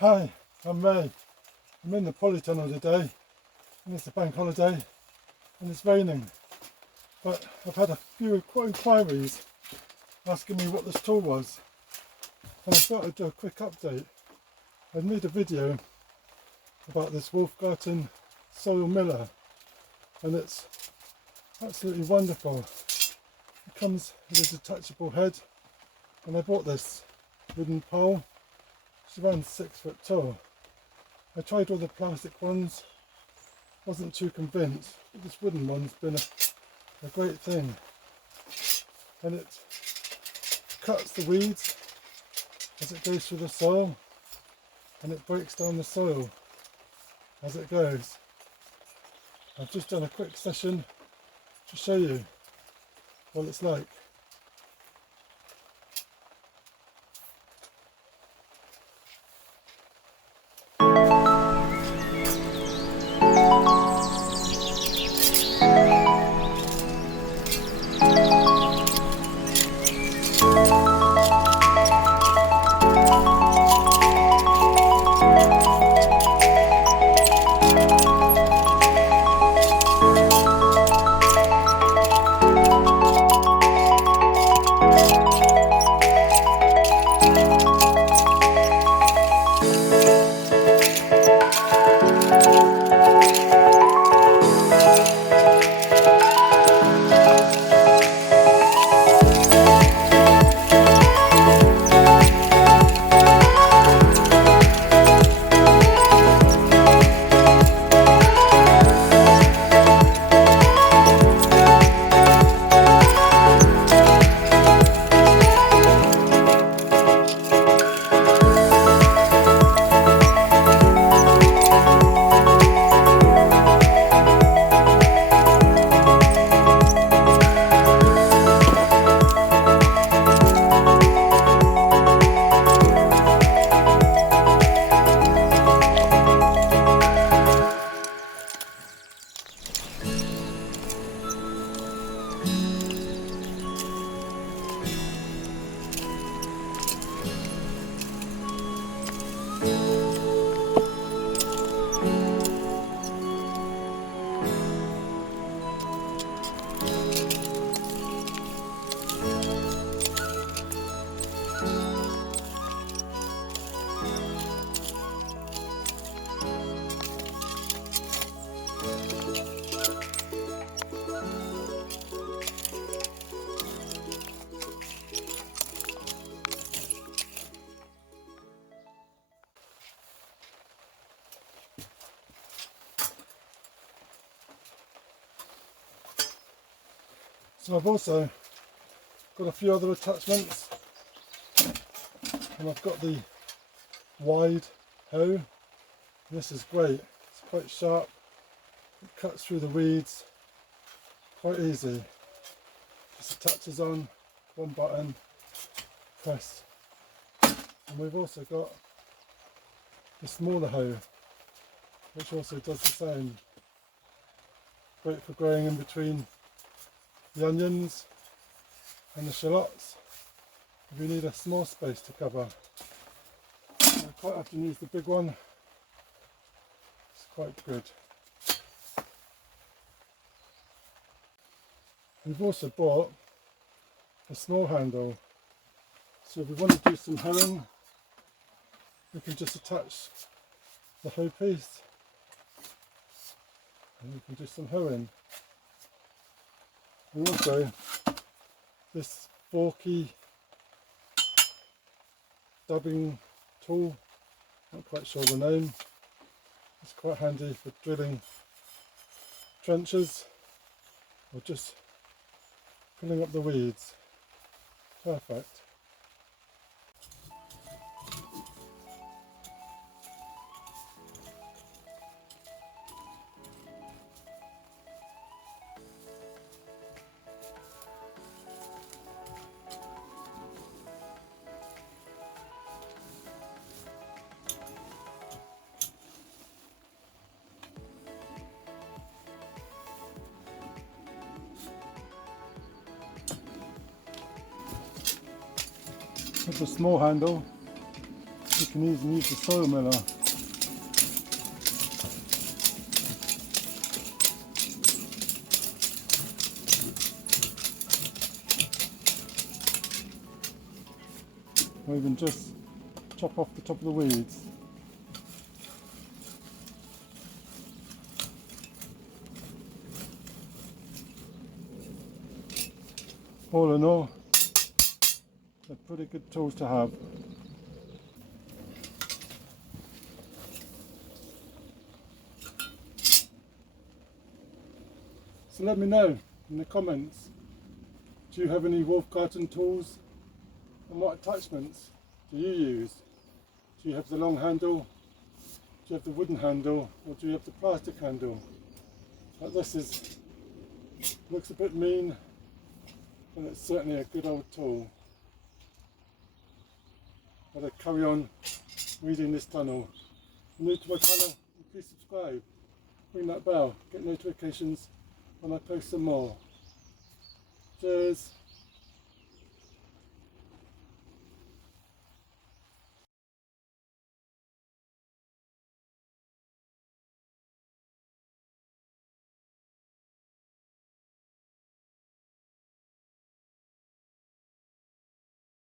Hi, I'm Ray. I'm in the Polytunnel today, and it's a bank holiday, and it's raining. But I've had a few inquiries asking me what this tool was, and I thought I'd do a quick update. I made a video about this Wolf Garten Soil Miller, and it's absolutely wonderful. It comes with a detachable head, and I bought this wooden pole. It's around 6 foot tall. I tried all the plastic ones, wasn't too convinced, but this wooden one's been a great thing. And it cuts the weeds as it goes through the soil, and it breaks down the soil as it goes. I've just done a quick session to show you what it's like. So I've also got a few other attachments, and I've got the wide hoe. And this is great, it's quite sharp, it cuts through the weeds quite easy. Just attaches on, one button, press. And we've also got the smaller hoe, which also does the same. Great for growing in between the onions and the shallots if you need a small space to cover. I quite often use the big one, it's quite good. We've also bought a small handle, so if we want to do some hoeing we can just attach the hoe piece and we can do some hoeing. And also this forky dubbing tool, not quite sure the name, it's quite handy for drilling trenches or just pulling up the weeds. Perfect. With a small handle You can even use the soil miller. Or even just chop off the top of the weeds. All in all, they're pretty good tools to have. So let me know in the comments, do you have any Wolf Garten tools, and what attachments do you use? Do you have the long handle, do you have the wooden handle, or do you have the plastic handle? Like this looks a bit mean, and it's certainly a good old tool. But I carry on weeding this tunnel. If you're new to my channel, please subscribe, ring that bell, get notifications when I post some more. Cheers!